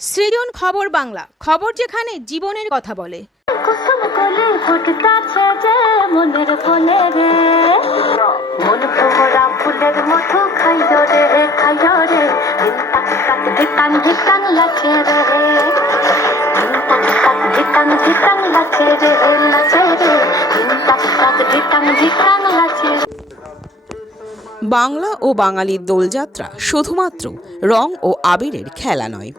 সৃজন খবর বাংলা, খবর যেখানে জীবনের কথা বলে। কুসুম কোলে ফুটতাছে যে মনের ফলে রে, মন ভরা ফুলের মধু খাইও রে, খাইও রে, ধিটাং টাক ধিটাং ধিটাং লাচে রে, ধিটাং টাক ধিটাং ধিটাং লাচে রে, লাচে রে, ধিটাং টাক ধিটাং ধিটাং লাচে রে। বাংলা ও বাঙালির দোলযাত্রা শুধুমাত্র রং ও আবিরের খেলা নয়,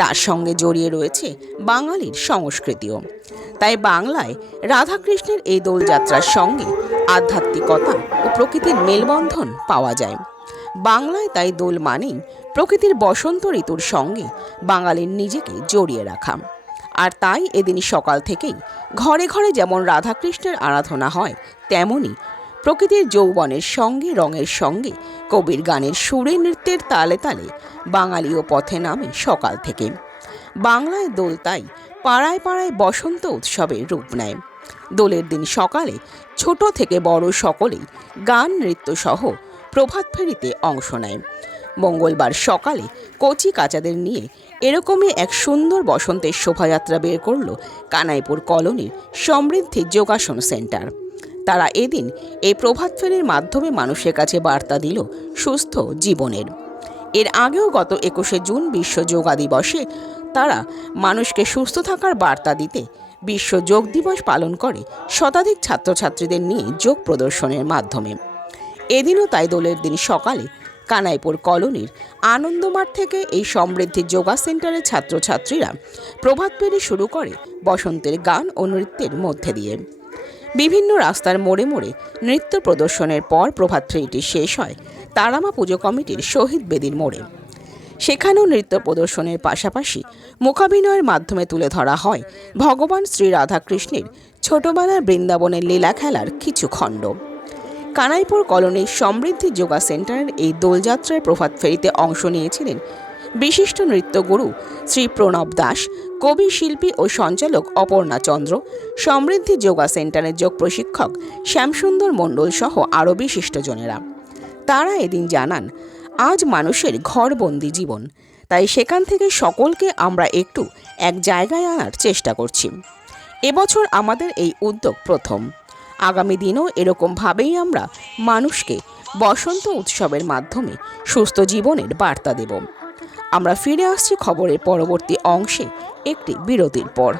তার সঙ্গে জড়িয়ে রয়েছে বাঙালির সংস্কৃতিও। তাই বাংলায় রাধাকৃষ্ণের এই দোলযাত্রার সঙ্গে আধ্যাত্মিকতা ও প্রকৃতির মেলবন্ধন পাওয়া যায়। বাংলায় তাই দোল মানেই প্রকৃতির বসন্ত ঋতুর সঙ্গে বাঙালির নিজেকে জড়িয়ে রাখা। আর তাই এদিন সকাল থেকেই ঘরে ঘরে যেমন রাধাকৃষ্ণের আরাধনা হয়, তেমনি প্রকৃতির যৌবনের সঙ্গে রঙের সঙ্গে কবির গানের সুরে নৃত্যের তালে তালে বাঙালিও পথে নামে সকাল থেকে। বাংলায় দোল তাই পাড়ায় পাড়ায় বসন্ত উৎসবের রূপ নেয়। দোলের দিন সকালে ছোট থেকে বড় সকলেই গান নৃত্য সহ প্রভাত ফেরিতে অংশ নেয়। মঙ্গলবার সকালে কচি কাচাদের নিয়ে এরকমই এক সুন্দর বসন্তের শোভাযাত্রা বের করল কানাইপুর কলোনির সমৃদ্ধি যোগাসন সেন্টার। তারা এদিন এই প্রভাত ফেরির মাধ্যমে মানুষের কাছে বার্তা দিল সুস্থ জীবনের। এর আগেও গত 21শে জুন বিশ্ব যোগা দিবসে তারা মানুষকে সুস্থ থাকার বার্তা দিতে বিশ্ব যোগ দিবস পালন করে শতাধিক ছাত্রছাত্রীদের নিয়ে যোগ প্রদর্শনের মাধ্যমে। এদিনও তাই দোলের দিন সকালে কানাইপুর কলোনির আনন্দমাঠ থেকে এই সমৃদ্ধি যোগা সেন্টারের ছাত্রছাত্রীরা প্রভাত ফেরি শুরু করে বসন্তের গান ও নৃত্যের মধ্যে দিয়ে। বিভিন্ন রাস্তার মোড়ে মোড়ে নৃত্য প্রদর্শনের পর প্রভাত ফেরিটি শেষ হয় তারামা পুজো কমিটির শহীদ বেদির মোড়ে। সেখানেও নৃত্য প্রদর্শনের পাশাপাশি মূকাভিনয়ের মাধ্যমে তুলে ধরা হয় ভগবান শ্রী রাধাকৃষ্ণের ছোটবেলার বৃন্দাবনের লীলা খেলার কিছু খণ্ড। কানাইপুর কলোনির সমৃদ্ধি যোগা সেন্টারের এই দোলযাত্রার প্রভাত ফেরিতে অংশ নিয়েছিলেন বিশিষ্ট নৃত্যগুরু শ্রী প্রণব দাস, কবি, শিল্পী ও সঞ্চালক অপর্ণা চন্দ্র, সমৃদ্ধি যোগা সেন্টারের যোগ প্রশিক্ষক শ্যামসুন্দর মণ্ডল সহ আরও বিশিষ্টজনেরা। তারা এদিন জানান, আজ মানুষের ঘরবন্দি জীবন, তাই সেখান থেকে সকলকে আমরা একটু এক জায়গায় আনার চেষ্টা করছি। এবছর আমাদের এই উদ্যোগ প্রথম। আগামী দিনও এরকমভাবেই আমরা মানুষকে বসন্ত উৎসবের মাধ্যমে সুস্থ জীবনের বার্তা দেব। আমরা ফিরে আসছি খবরের পরবর্তী অংশে একটি বিরতির পর।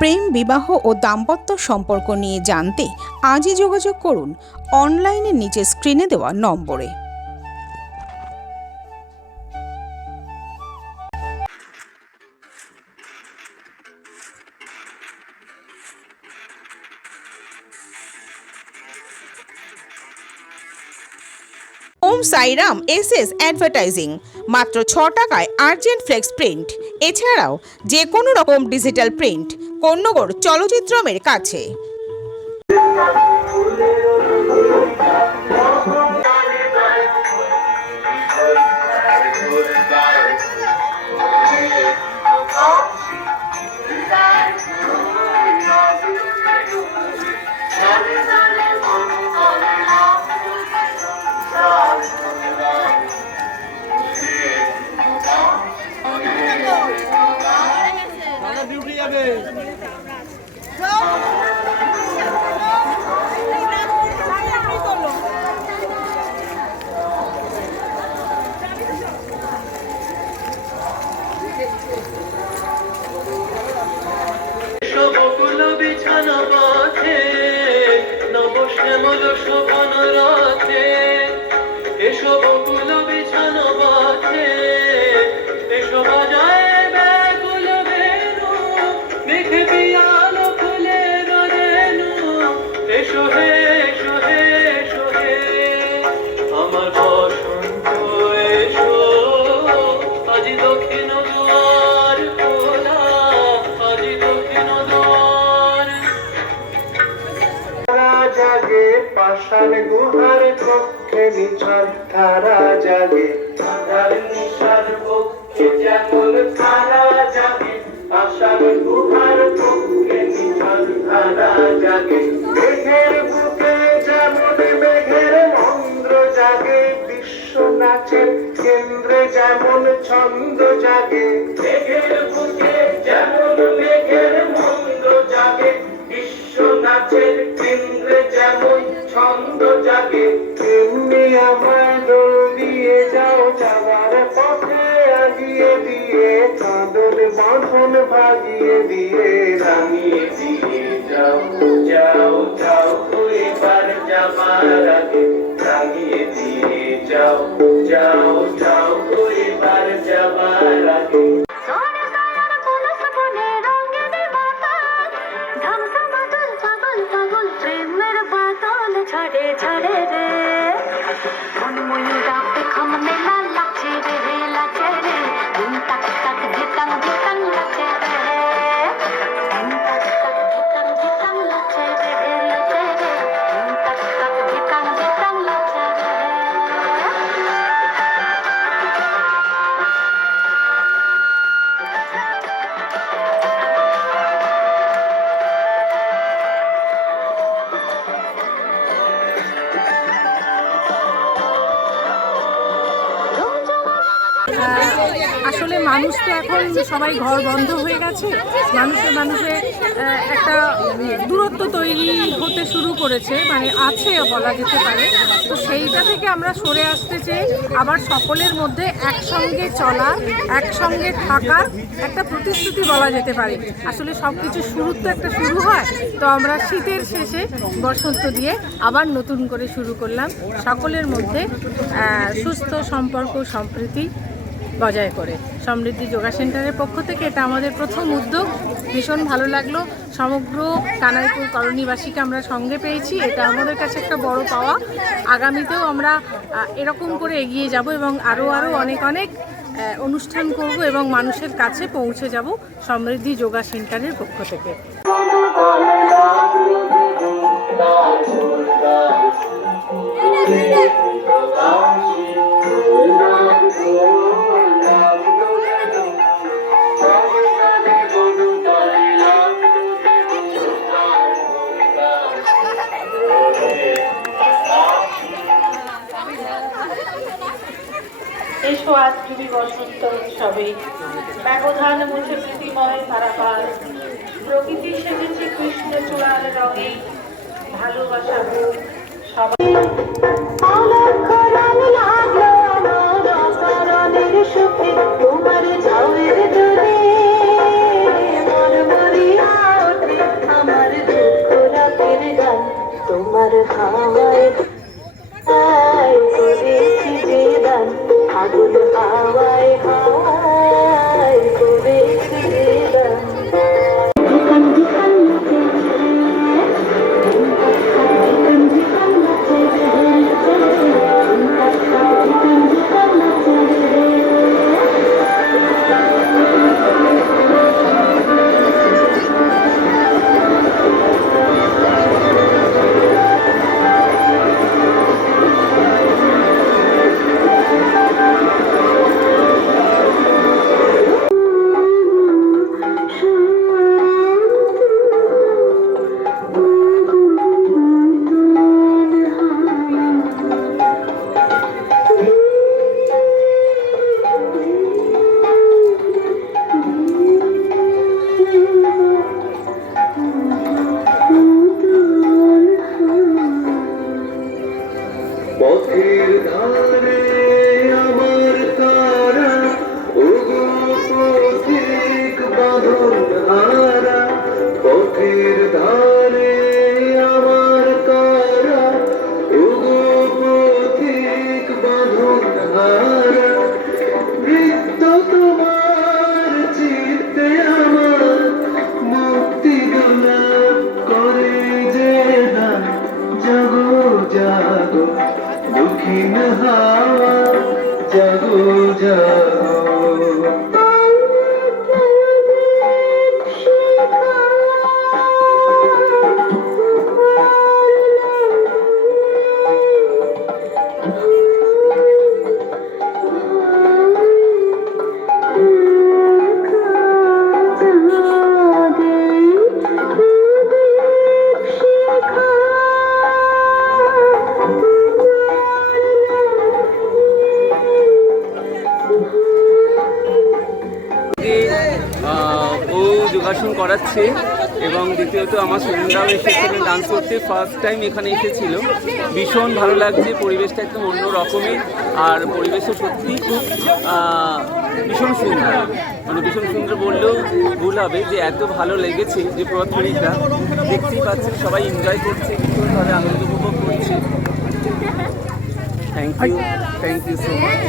প্রেম, বিবাহ ও দাম্পত্য সম্পর্ক নিয়ে জানতে আজই যোগাযোগ করুন অনলাইনে নিচে স্ক্রিনে দেওয়া নম্বরে। ওম সাইরাম এসএস অ্যাডভার্টাইজিং, মাত্র 6 টাকায় আর্জেন্ট ফ্লেক্স প্রিন্ট, এছাড়াও যে কোনো রকম ডিজিটাল প্রিন্ট, কন্যগর চলচ্চিত্রমের কাছে। পাষাণ গুহার কক্ষে নিছল তারা জাগে, আধার নিশার পক্ষে যেমন তারা জাগে, পাষাণ গুহার কক্ষে নিছল তারা জাগে, মেঘের বুকে যেমন ইন্দ্রে যেমন ছন্দ জাগে, মেঘের বুকে যেমন মেঘের মন্দ জাগে, বিশ্ব নাচের কেন্দ্রে যেমন ছন্দ জাগে, তেমনি আমার দোল দিয়ে যাও যাওয়ার পথে আগিয়ে দিয়ে, চাঁদন বাঁধন ভাগিয়ে দিয়ে, রাঙিয়ে দিয়ে যাও যাও যাও এবার যাবার আগে, রাঙিয়ে দিয়ে যাও যাও যাও এবার যাবার আগে। সোনে সায়ার পলস বনে রঙের বাতাস, ধামসা বাদল পাগল পাগল প্রেমের বাদল ঝরে ঝরে রে, মন ময়ূরা পেখম মেলা লাচে রে লাচে রে, দিন তাক তাক ধিতাং ধিতাং লাচে রে, দিন তাক তাক ধিতাং ধিতাং লাচে রে লাচে রে, দিন তাক তাক ধিতাং ধিতাং লাচে রে। আসলে মানুষ তো এখন সবাই ঘর বন্ধ হয়ে গেছে, মানুষে একটা দূরত্ব তৈরি হতে শুরু করেছে, মানে আছে বলা যেতে পারে। তো সেইটা থেকে আমরা সরে আসতে চাই, আবার সকলের মধ্যে একসঙ্গে চলা, একসঙ্গে থাকার একটা প্রতিশ্রুতি বলা যেতে পারে। আসলে সব কিছু শুরুর তো একটা শুরু হয়, তো আমরা শীতের শেষে বসন্ত দিয়ে আবার নতুন করে শুরু করলাম, সকলের মধ্যে সুস্থ সম্পর্ক সম্প্রীতি বজায় করে। সমৃদ্ধি যোগা সেন্টারের পক্ষ থেকে এটা আমাদের প্রথম উদ্যোগ, ভীষণ ভালো লাগলো। সমগ্র কানাইপুর কলোনিবাসীকে আমরা সঙ্গে পেয়েছি, এটা আমাদের কাছে একটা বড় পাওয়া। আগামীতেও আমরা এরকম করে এগিয়ে যাব এবং আরও অনেক অনুষ্ঠান করব এবং মানুষের কাছে পৌঁছে যাব সমৃদ্ধি যোগা সেন্টারের পক্ষ থেকে। এসো আজ জুবি বসন্ত উৎসবে, ব্যবধান মুছে প্রীতিময় ধারাপাত, প্রকৃতি সেজেছে কৃষ্ণ চূড়ার রঙে, ভালোবাসা হোক সবাই। তোমার ঝাউয়ের দোলে মন মরিয়া ওঠে, আমার দুঃখ রাতের গান তোমার হাওয়ায় করেছি যে দান, আগুন হাওয়ায় হাওয়ায় করেছি যে দান। পথের ধারে আমার তারা, ওগো পথিক বাঁধন হারা, পথের ধারে আমার তারা, ওগো পথিক বাঁধন হারা, বৃত্ত তোমার চিত্তে আমার মুক্তি গোলাপ করে যে দান, জাগো জাগো দক্ষিণ হাওয়া, জাগো জাগো। লাগছে, এবং দ্বিতীয়ত আমার ফ্রেন্ডরাও এসেছিলেন ডান্স করতে, ফার্স্ট টাইম এখানে এসেছিল। ভীষণ ভালো লাগছে, পরিবেশটা একদম অন্য রকমের, আর পরিবেশও সত্যি খুব ভীষণ সুন্দর, মানে ভীষণ সুন্দর বললেও ভুল হবে, যে এত ভালো লেগেছে যে প্রথমটা দেখতেই পাচ্ছেন সবাই এনজয় করছে, ভীষণভাবে আনন্দ উপভোগ করছে। Thank you so much.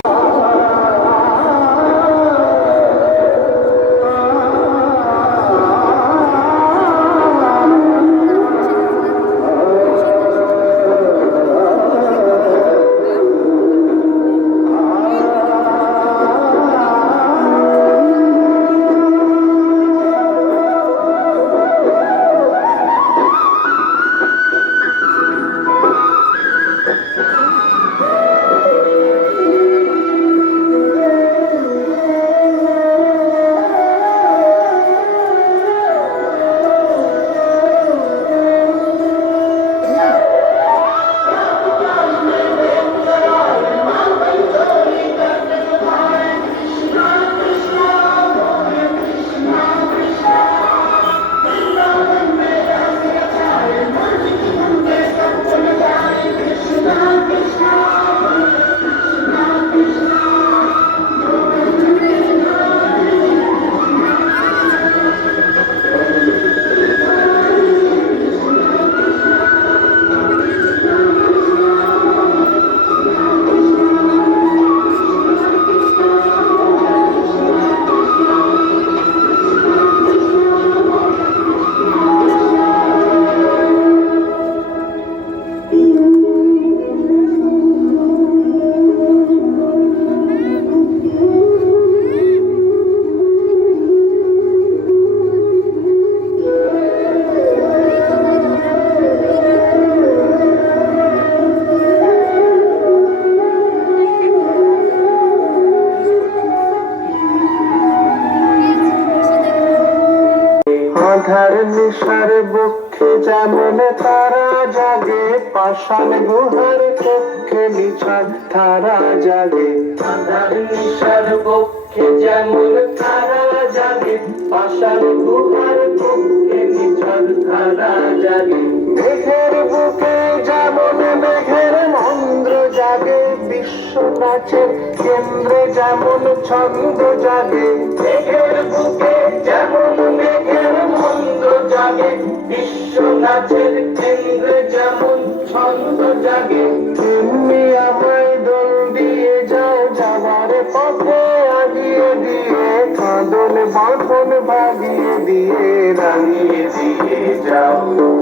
আধার নিশার বক্ষে যেমন তারা জাগে, পাষাণ গুহার কক্ষে নিছাদ তারা জাগে। আধার নিশার বক্ষে যেমন তারা জাগে, পাষাণ গুহার কক্ষে নিছাদ তারা জাগে। মেঘের বুকে যেমন মেঘের মন্দ্র জাগে, বিশ্ব নাচের কেন্দ্রে যেমন ছন্দ জাগে। মেঘের বুকে যেমন মেঘের মন্দ্র জাগে, বিশ্ব নাচের কেন্দ্রে যেমন ছন্দ জাগে। তুমি আমায় দোল দিয়ে যাও যাবার পথে আগিয়ে দিয়ে, কাঁদন বাঁধন ভাগিয়ে দিয়ে রাঙিয়ে দিয়ে যাও।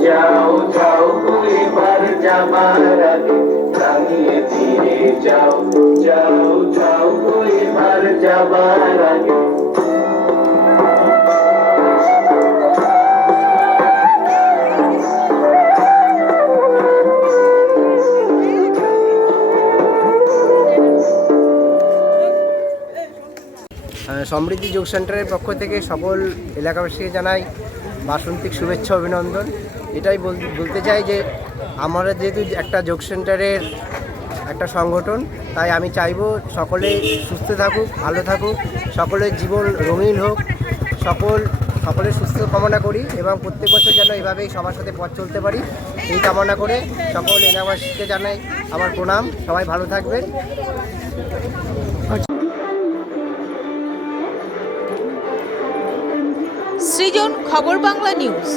যাও যাও এবার যাবার আগে রাঙিয়ে দিয়ে যাও। যাও যাও এবার যাবার আগে। সমৃদ্ধি যোগ সেন্টারের পক্ষ থেকে সকল এলাকাবাসীকে জানাই বাসন্তিক শুভেচ্ছা অভিনন্দন। এটাই বলতে চাই যে আমরা যেহেতু একটা যোগ সেন্টারের একটা সংগঠন, তাই আমি চাইব সকলে সুস্থ থাকুক, ভালো থাকুক, সকলের জীবন রঙিন হোক, সকলের সুস্থ কামনা করি, এবং প্রত্যেক বছর যেন এভাবেই সবার সাথে পথ চলতে পারি এই কামনা করে সকল এলাকাবাসীকে জানাই আমার প্রণাম। সবাই ভালো থাকবেন। সৃজন, খবর বাংলা নিউজ।